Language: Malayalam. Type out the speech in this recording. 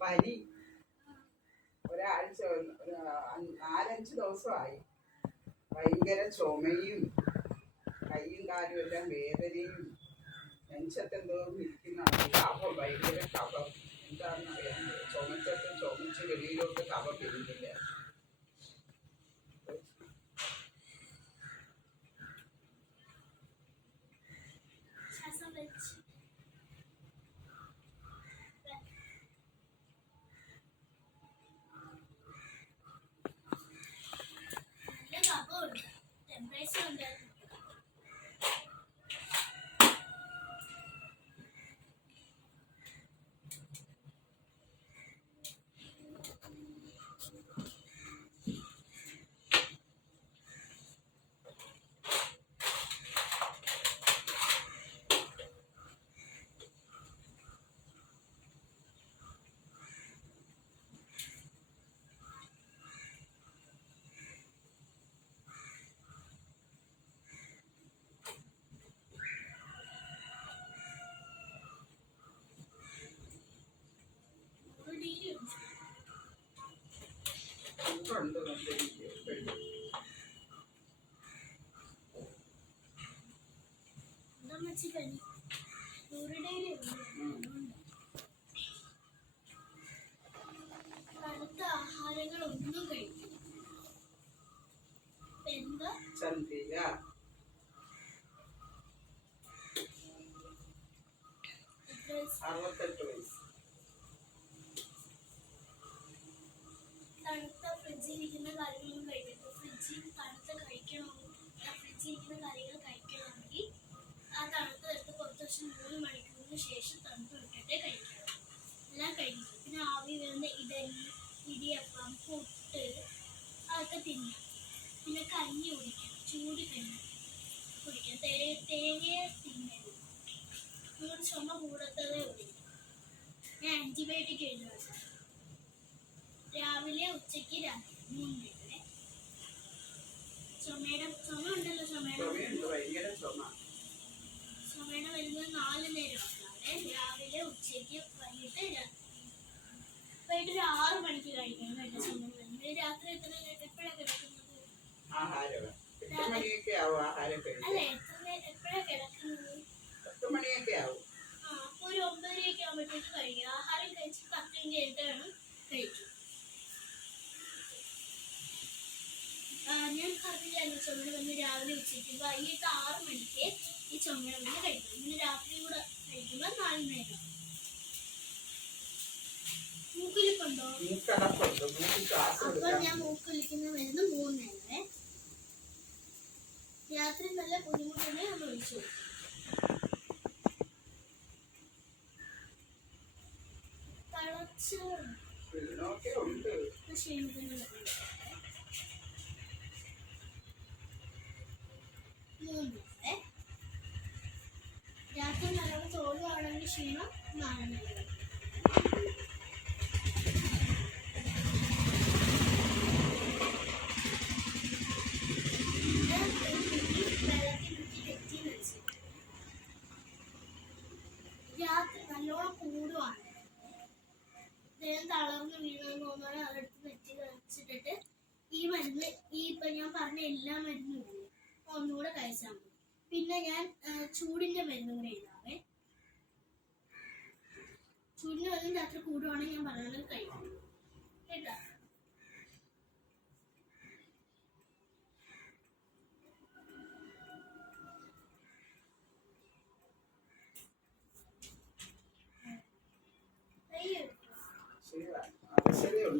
പനി ഒരാഴ്ച 4-5 ദിവസമായി. ഭയങ്കര ചുമയും കൈയും കാലും എല്ലാം വേദനയും നെഞ്ചത്തെന്തോ ഇരിക്കുന്നതാണ്. കഫം, ഭയങ്കര കഫം. എന്താണെന്ന് അറിയാൻ ചുമച്ച് വെളിയിലോട്ട് കഫം വരുന്നില്ല. കടുത്ത ആഹാരങ്ങളൊന്നും കഴിക്കും. ചന്ദ്രിക 68 വയസ്സ്. തണുത്ത ഫ്രിഡ്ജിലിരിക്കുന്ന കാര്യങ്ങളും കഴിക്കരുത്. ഫ്രിഡ്ജിൽ ഇരിക്കുന്ന കാര്യങ്ങൾ കഴിക്കണമെങ്കിൽ ആ തണുത്ത എടുത്ത് കുറച്ച് ദിവസം 3 മണിക്കൂറിന് ശേഷം തണുത്ത് വിട്ടിട്ടേ കഴിക്കണം. എല്ലാം കഴിക്കും. പിന്നെ ആവി വരുന്ന ഇഡലി, ഇടിയപ്പം, പുട്ട് അതൊക്കെ തിന്നാം. പിന്നെ കഞ്ഞി കുടിക്കണം, ചൂട് കഞ്ഞി കുടിക്കണം. തേങ്ങ തിന്നരുത്. നമ്മുടെ ചുമ കൂടത്തതേ ഉള്ളൂ. ഞാൻ ആൻറ്റിബയോട്ടിക് എഴുതുന്നത് രാവിലെ, ഉച്ചയ്ക്ക്, രാത്രി 3 നേരമേ. ചുമ ഉണ്ടല്ലോ, ചുമയുടെ വരുന്നത് 4 നേരമാണ്. രാവിലെ, ഉച്ചയ്ക്ക്, വൈകിട്ട്, രാത്രി. വൈകിട്ട് ഒരു 6 മണിക്ക് കഴിക്കണം കേട്ടോ ചുമ വരുന്നത്. രാത്രി എപ്പോഴാണ് കിടക്കുന്നത്? അല്ലെ, എപ്പോഴാണ് കിടക്കുന്നത്? 10 മണിയൊക്കെ ആവും. അപ്പൊ ഒരു 9:30 ആകുമ്പോഴത്തേക്ക് കഴിക്കുക. ആഹാരം കഴിച്ച് 10 മിനിറ്റ് കഴിഞ്ഞിട്ടാണ് കഴിക്കുക. ഞാൻ പറഞ്ഞില്ലായിരുന്നു ചുമട് വന്ന് രാവിലെ, ഉച്ചയ്ക്ക്, വൈകിട്ട് 6 മണിക്ക് ഈ ചുമട് വന്ന് കഴിക്കണം. പിന്നെ രാത്രി കൂടെ കഴിക്കുമ്പോൾ 4 നേരം. മൂക്കൊലിപ്പുണ്ടോ? അപ്പൊ ഞാൻ മൂക്കൊലിക്കുന്ന മരുന്ന് 3 നേരമേ. രാത്രി നല്ല ബുദ്ധിമുട്ടുണ്ടെങ്കിൽ നമ്മൾ ഒഴിച്ചു കൊടുക്കും. രാത്രി നല്ലോണം തോന്നുവാണെങ്കിൽ ക്ഷീണം 4 നേരം. രാത്രി നല്ലോണം കൂടുവാണ്, ദേഹം തളർന്ന് വീണെന്ന് തോന്നുവാണ്, അതെടുത്ത് നെറ്റി വെച്ചിട്ടിട്ട് ഈ മരുന്ന്, ഇപ്പൊ ഞാൻ പറഞ്ഞ എല്ലാ മരുന്നും ഇല്ലേ ഒന്നുകൂടെ കഴിച്ചാൽ മതി. പിന്നെ ഞാൻ ചൂടിന്റെ മരുന്നും കൂടെ എഴുതാവേ. ചൂടിന്റെ മരുന്ന് രാത്രി കൂടുവാണെങ്കിൽ ഞാൻ പറഞ്ഞത് കഴിക്കണം കേട്ടോ. ശരി,